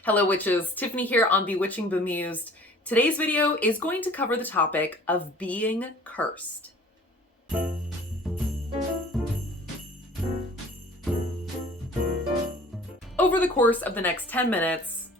Hello witches, Tiffany here on Bewitching.Bemused. Today's video is going to cover the topic of being cursed. Over the course of the next 10 minutes,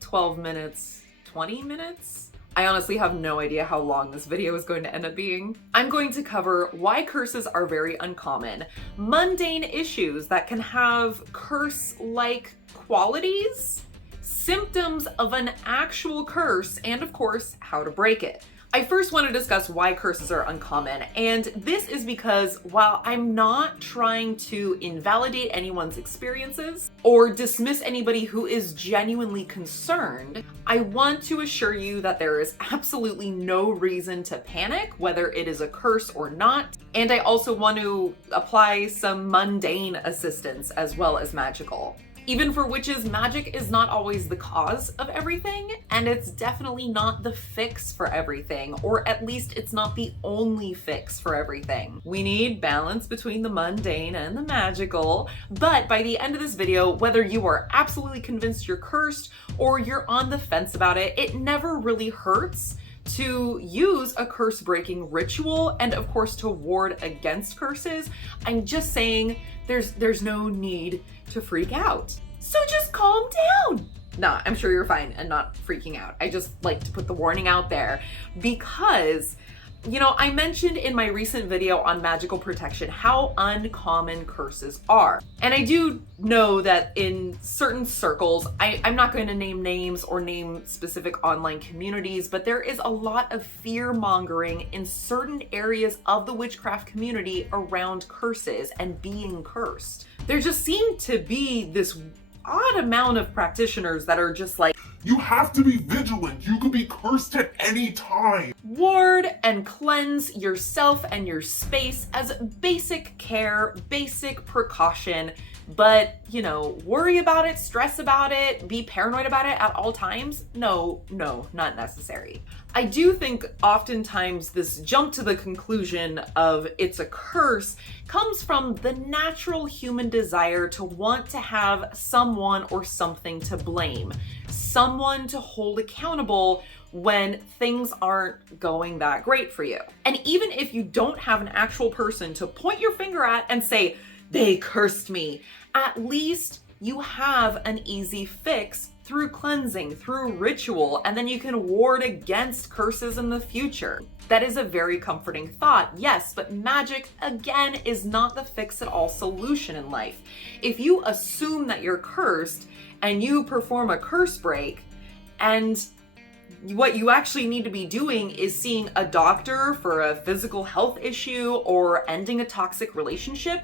12 minutes, 20 minutes? I honestly have no idea how long this video is going to end up being. I'm going to cover why curses are very uncommon, mundane issues that can have curse-like qualities, symptoms of an actual curse, and of course, how to break it. I first want to discuss why curses are uncommon, and this is because while I'm not trying to invalidate anyone's experiences or dismiss anybody who is genuinely concerned, I want to assure you that there is absolutely no reason to panic, whether it is a curse or not, and I also want to apply some mundane assistance as well as magical. Even for witches, magic is not always the cause of everything, and it's definitely not the fix for everything, or at least it's not the only fix for everything. We need balance between the mundane and the magical, but by the end of this video, whether you are absolutely convinced you're cursed or you're on the fence about it, it never really hurts to use a curse-breaking ritual and of course to ward against curses. I'm just saying there's no need to freak out. So just calm down. Nah, I'm sure you're fine and not freaking out. I just like to put the warning out there because, you know, I mentioned in my recent video on magical protection how uncommon curses are. And I do know that in certain circles, I'm not going to name names or name specific online communities, but there is a lot of fear mongering in certain areas of the witchcraft community around curses and being cursed. There just seemed to be this odd amount of practitioners that are just like, you have to be vigilant. You could be cursed at any time. Ward and cleanse yourself and your space as basic care, basic precaution, but, you know, worry about it, stress about it, be paranoid about it at all times? No, not necessary. I do think oftentimes this jump to the conclusion of it's a curse comes from the natural human desire to want to have someone or something to blame, someone to hold accountable when things aren't going that great for you. And even if you don't have an actual person to point your finger at and say, they cursed me, at least you have an easy fix through cleansing, through ritual, and then you can ward against curses in the future. That is a very comforting thought, yes, but magic, again, is not the fix-it-all solution in life. If you assume that you're cursed and you perform a curse break, and what you actually need to be doing is seeing a doctor for a physical health issue or ending a toxic relationship,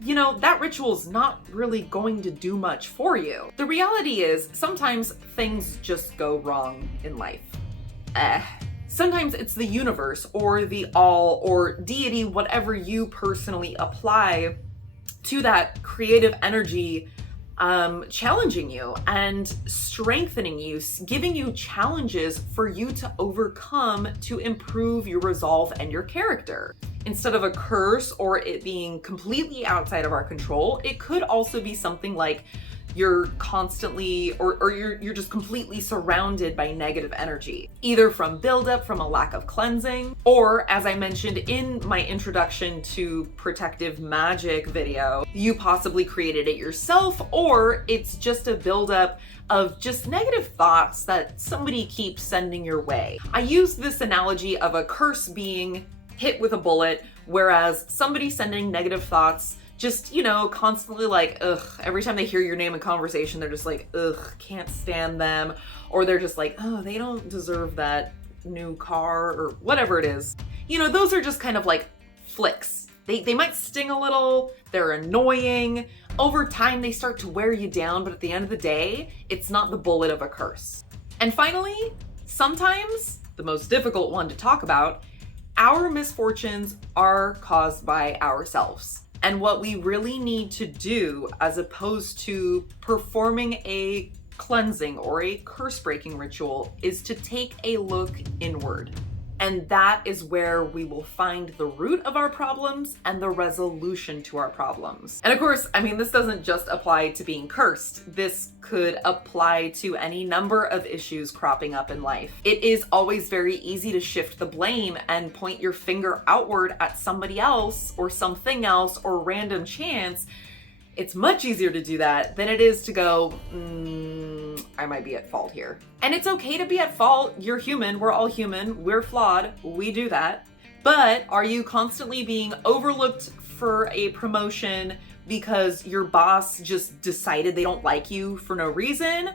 you know, that ritual is not really going to do much for you. The reality is sometimes things just go wrong in life. Sometimes it's the universe or the all or deity, whatever you personally apply to that creative energy, challenging you and strengthening you, giving you challenges for you to overcome to improve your resolve and your character. Instead of a curse or it being completely outside of our control, it could also be something like you're constantly or you're just completely surrounded by negative energy, either from buildup from a lack of cleansing, or as I mentioned in my introduction to protective magic video, you possibly created it yourself, or it's just a buildup of just negative thoughts that somebody keeps sending your way. I use this analogy of a curse being hit with a bullet, whereas somebody sending negative thoughts just, you know, constantly like, ugh, every time they hear your name in conversation, they're just like, ugh, can't stand them. Or they're just like, oh, they don't deserve that new car or whatever it is. You know, those are just kind of like flicks. They might sting a little, they're annoying. Over time, they start to wear you down, but at the end of the day, it's not the bullet of a curse. And finally, sometimes, the most difficult one to talk about, our misfortunes are caused by ourselves. And what we really need to do, as opposed to performing a cleansing or a curse-breaking ritual, is to take a look inward. And that is where we will find the root of our problems and the resolution to our problems. And of course, I mean, this doesn't just apply to being cursed. This could apply to any number of issues cropping up in life. It is always very easy to shift the blame and point your finger outward at somebody else or something else or random chance. It's much easier to do that than it is to go, I might be at fault here. And it's okay to be at fault. You're human. We're all human. We're flawed. We do that. But are you constantly being overlooked for a promotion because your boss just decided they don't like you for no reason?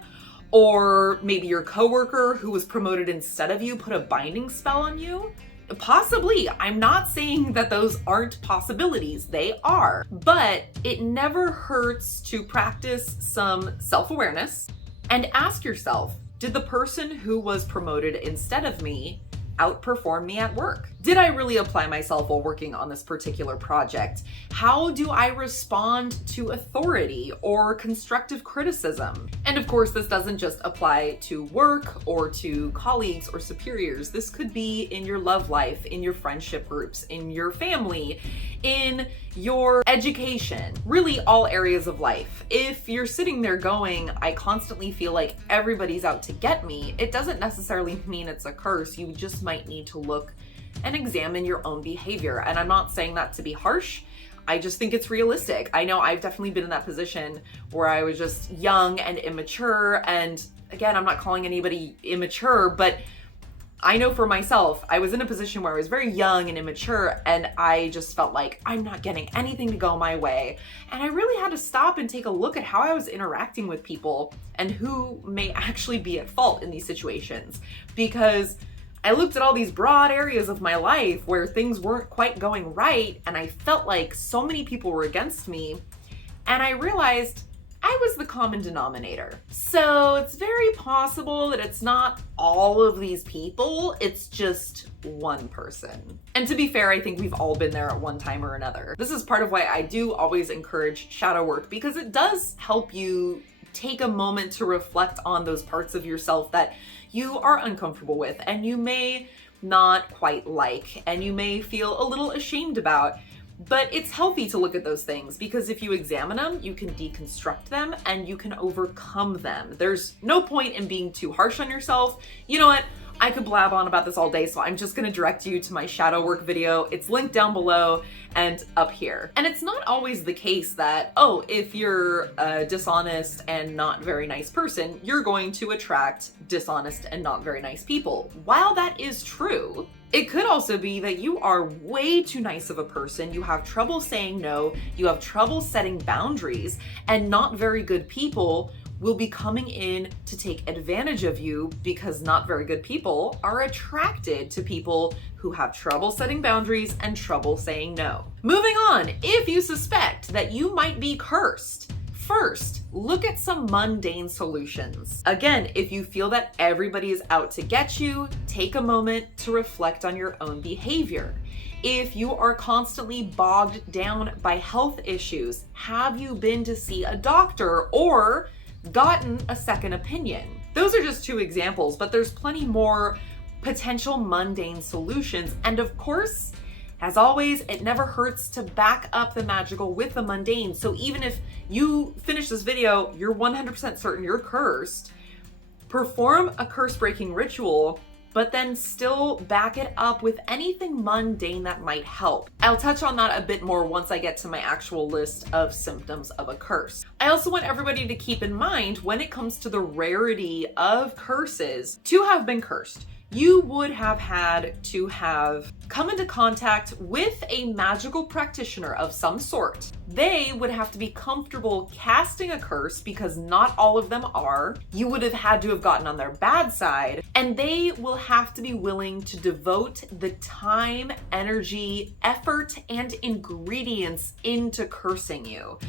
Or maybe your coworker who was promoted instead of you put a binding spell on you? Possibly. I'm not saying that those aren't possibilities. They are. But it never hurts to practice some self-awareness and ask yourself, did the person who was promoted instead of me outperform me at work? Did I really apply myself while working on this particular project? How do I respond to authority or constructive criticism? And of course, this doesn't just apply to work or to colleagues or superiors. This could be in your love life, in your friendship groups, in your family, in your education, really all areas of life. If you're sitting there going, I constantly feel like everybody's out to get me, it doesn't necessarily mean it's a curse. You just might need to look and examine your own behavior. And I'm not saying that to be harsh. I just think it's realistic. I know I've definitely been in that position where I was just young and immature. And again, I'm not calling anybody immature, but I know for myself, I was in a position where I was very young and immature, and I just felt like I'm not getting anything to go my way. And I really had to stop and take a look at how I was interacting with people and who may actually be at fault in these situations. Because I looked at all these broad areas of my life where things weren't quite going right, and I felt like so many people were against me, and I realized I was the common denominator. So it's very possible that it's not all of these people, it's just one person. And to be fair, I think we've all been there at one time or another. This is part of why I do always encourage shadow work, because it does help you take a moment to reflect on those parts of yourself that you are uncomfortable with and you may not quite like and you may feel a little ashamed about. But it's healthy to look at those things, because if you examine them, you can deconstruct them and you can overcome them. There's no point in being too harsh on yourself. You know what? I could blab on about this all day, so I'm just gonna direct you to my shadow work video. It's linked down below and up here. And it's not always the case that, oh, if you're a dishonest and not very nice person, you're going to attract dishonest and not very nice people. While that is true, it could also be that you are way too nice of a person, you have trouble saying no, you have trouble setting boundaries, and not very good people will be coming in to take advantage of you, because not very good people are attracted to people who have trouble setting boundaries and trouble saying no. Moving on, if you suspect that you might be cursed, first, look at some mundane solutions. Again, if you feel that everybody is out to get you, take a moment to reflect on your own behavior. If you are constantly bogged down by health issues, have you been to see a doctor or gotten a second opinion? Those are just two examples, but there's plenty more potential mundane solutions. And of course, as always, it never hurts to back up the magical with the mundane. So even if you finish this video, you're 100% certain you're cursed, perform a curse-breaking ritual, but then still back it up with anything mundane that might help. I'll touch on that a bit more once I get to my actual list of symptoms of a curse. I also want everybody to keep in mind, when it comes to the rarity of curses, to have been cursed, you would have had to have come into contact with a magical practitioner of some sort. They would have to be comfortable casting a curse, because not all of them are. You would have had to have gotten on their bad side, and they will have to be willing to devote the time, energy, effort, and ingredients into cursing you.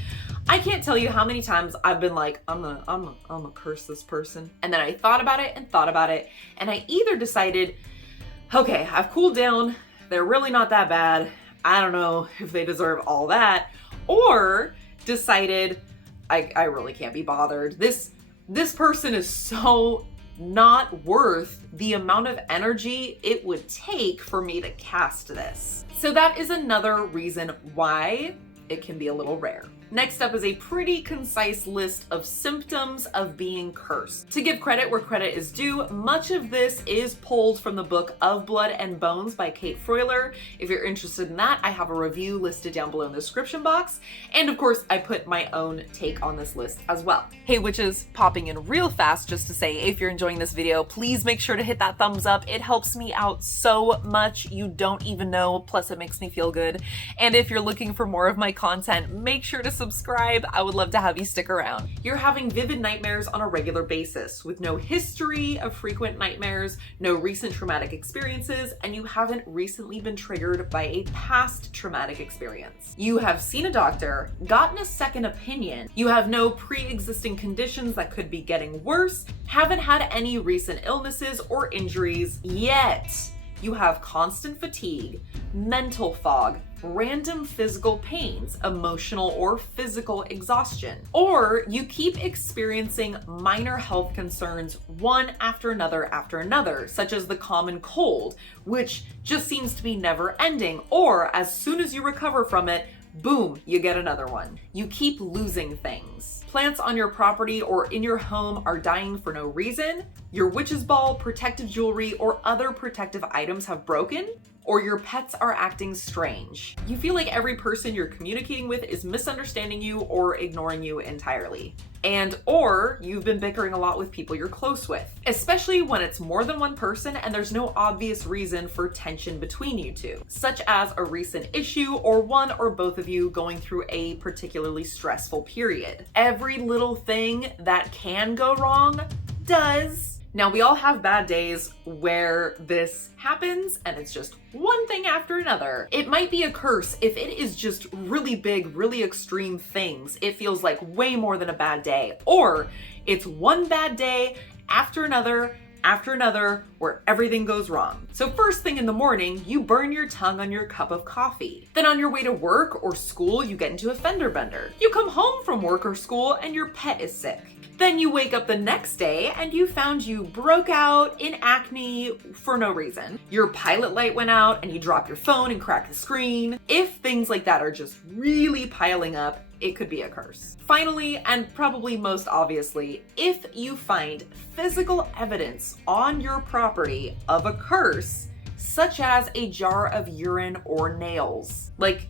I can't tell you how many times I've been like, I'm gonna curse this person. And then I thought about it, and I either decided, okay, I've cooled down, they're really not that bad, I don't know if they deserve all that, or decided, I really can't be bothered. This person is so not worth the amount of energy it would take for me to cast this. So that is another reason why it can be a little rare. Next up is a pretty concise list of symptoms of being cursed. To give credit where credit is due, much of this is pulled from the book Of Blood and Bones by Kate Froyler. If you're interested in that, I have a review listed down below in the description box. And of course, I put my own take on this list as well. Hey witches, popping in real fast just to say, if you're enjoying this video, please make sure to hit that thumbs up. It helps me out so much, you don't even know, plus it makes me feel good. And if you're looking for more of my content, make sure to subscribe. I would love to have you stick around. You're having vivid nightmares on a regular basis with no history of frequent nightmares, no recent traumatic experiences, and you haven't recently been triggered by a past traumatic experience. You have seen a doctor, gotten a second opinion, you have no pre-existing conditions that could be getting worse, haven't had any recent illnesses or injuries yet. You have constant fatigue, mental fog, random physical pains, emotional or physical exhaustion, or you keep experiencing minor health concerns one after another, such as the common cold, which just seems to be never ending, or as soon as you recover from it, boom, you get another one. You keep losing things. Plants on your property or in your home are dying for no reason. Your witch's ball, protective jewelry, or other protective items have broken, or your pets are acting strange. You feel like every person you're communicating with is misunderstanding you or ignoring you entirely. And or you've been bickering a lot with people you're close with, especially when it's more than one person and there's no obvious reason for tension between you two, such as a recent issue or one or both of you going through a particularly stressful period. Every little thing that can go wrong does. Now, we all have bad days where this happens and it's just one thing after another. It might be a curse if it is just really big, really extreme things. It feels like way more than a bad day. Or it's one bad day after another, where everything goes wrong. So first thing in the morning, you burn your tongue on your cup of coffee. Then on your way to work or school, you get into a fender bender. You come home from work or school and your pet is sick. Then you wake up the next day and you found you broke out in acne for no reason. Your pilot light went out and you drop your phone and crack the screen. If things like that are just really piling up, it could be a curse. Finally, and probably most obviously, if you find physical evidence on your property of a curse, such as a jar of urine or nails, like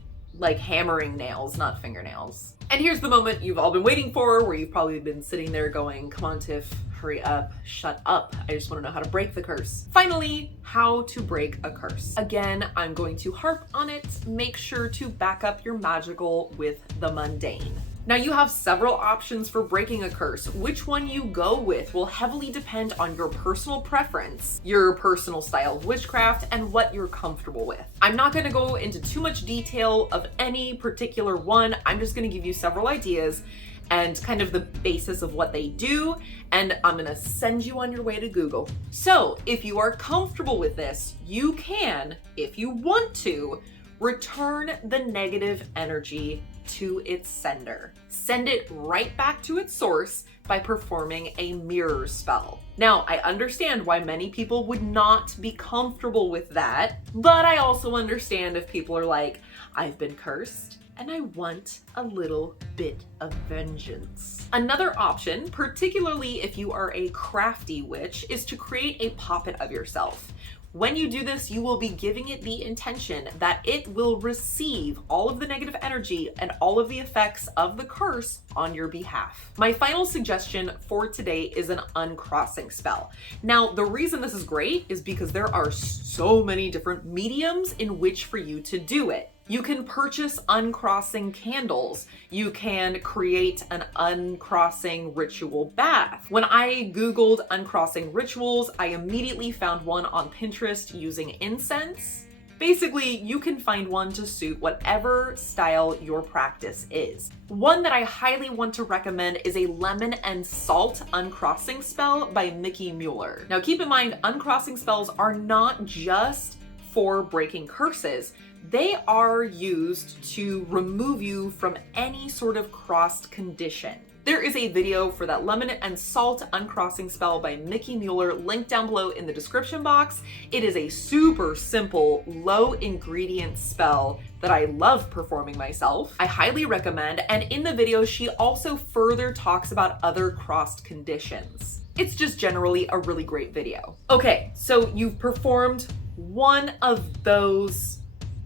hammering nails, not fingernails. And here's the moment you've all been waiting for, where you've probably been sitting there going, come on Tiff, hurry up, shut up. I just want to know how to break the curse. Finally, how to break a curse. Again, I'm going to harp on it. Make sure to back up your magical with the mundane. Now, you have several options for breaking a curse. Which one you go with will heavily depend on your personal preference, your personal style of witchcraft, and what you're comfortable with. I'm not going to go into too much detail of any particular one. I'm just going to give you several ideas and kind of the basis of what they do, and I'm going to send you on your way to Google. So if you are comfortable with this, you can, if you want to, return the negative energy to its sender. Send it right back to its source by performing a mirror spell. Now, I understand why many people would not be comfortable with that, but I also understand if people are like, I've been cursed and I want a little bit of vengeance. Another option, particularly if you are a crafty witch, is to create a puppet of yourself. When you do this, you will be giving it the intention that it will receive all of the negative energy and all of the effects of the curse on your behalf. My final suggestion for today is an uncrossing spell. Now, the reason this is great is because there are so many different mediums in which for you to do it. You can purchase uncrossing candles. You can create an uncrossing ritual bath. When I Googled uncrossing rituals, I immediately found one on Pinterest using incense. Basically, you can find one to suit whatever style your practice is. One that I highly want to recommend is a lemon and salt uncrossing spell by Mickey Mueller. Now keep in mind, uncrossing spells are not just for breaking curses. They are used to remove you from any sort of crossed condition. There is a video for that lemon and salt uncrossing spell by Mickey Mueller linked down below in the description box. It is a super simple, low ingredient spell that I love performing myself. I highly recommend, and in the video she also further talks about other crossed conditions. It's just generally a really great video. Okay, so you've performed one of those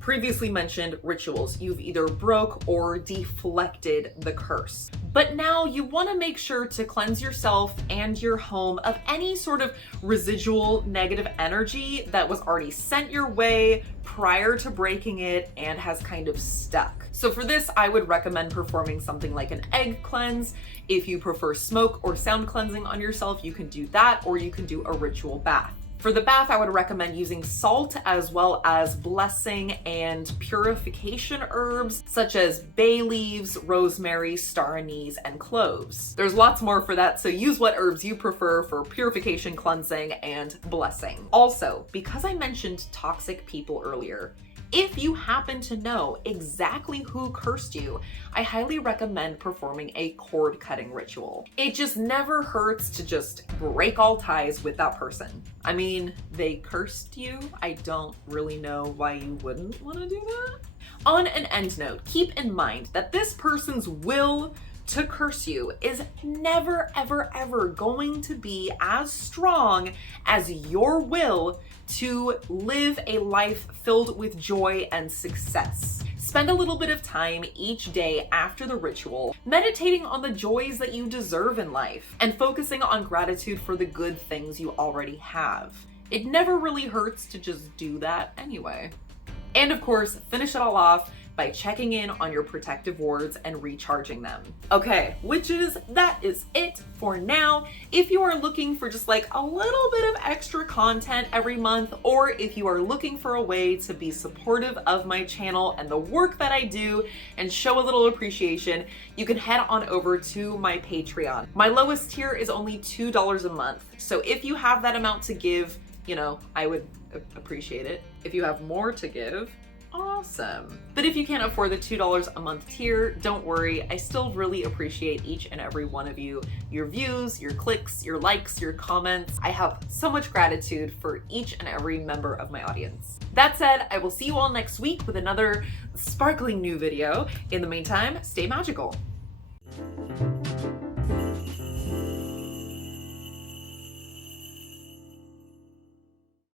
previously mentioned rituals. You've either broke or deflected the curse. But now you want to make sure to cleanse yourself and your home of any sort of residual negative energy that was already sent your way prior to breaking it and has kind of stuck. So for this, I would recommend performing something like an egg cleanse. If you prefer smoke or sound cleansing on yourself, you can do that, or you can do a ritual bath. For the bath, I would recommend using salt as well as blessing and purification herbs such as bay leaves, rosemary, star anise, and cloves. There's lots more for that, so use what herbs you prefer for purification, cleansing, and blessing. Also, because I mentioned toxic people earlier, if you happen to know exactly who cursed you, I highly recommend performing a cord cutting ritual. It just never hurts to just break all ties with that person. I mean, they cursed you. I don't really know why you wouldn't want to do that. On an end note, keep in mind that this person's will to curse you is never, ever, ever going to be as strong as your will to live a life filled with joy and success. Spend a little bit of time each day after the ritual meditating on the joys that you deserve in life and focusing on gratitude for the good things you already have. It never really hurts to just do that anyway. And of course, finish it all off by checking in on your protective wards and recharging them. Okay, witches, that is it for now. If you are looking for just like a little bit of extra content every month, or if you are looking for a way to be supportive of my channel and the work that I do and show a little appreciation, you can head on over to my Patreon. My lowest tier is only $2 a month. So if you have that amount to give, you know, I would appreciate it. If you have more to give, awesome. But if you can't afford the $2 a month tier, don't worry. I still really appreciate each and every one of you. Your views, your clicks, your likes, your comments. I have so much gratitude for each and every member of my audience. That said, I will see you all next week with another sparkling new video. In the meantime, stay magical.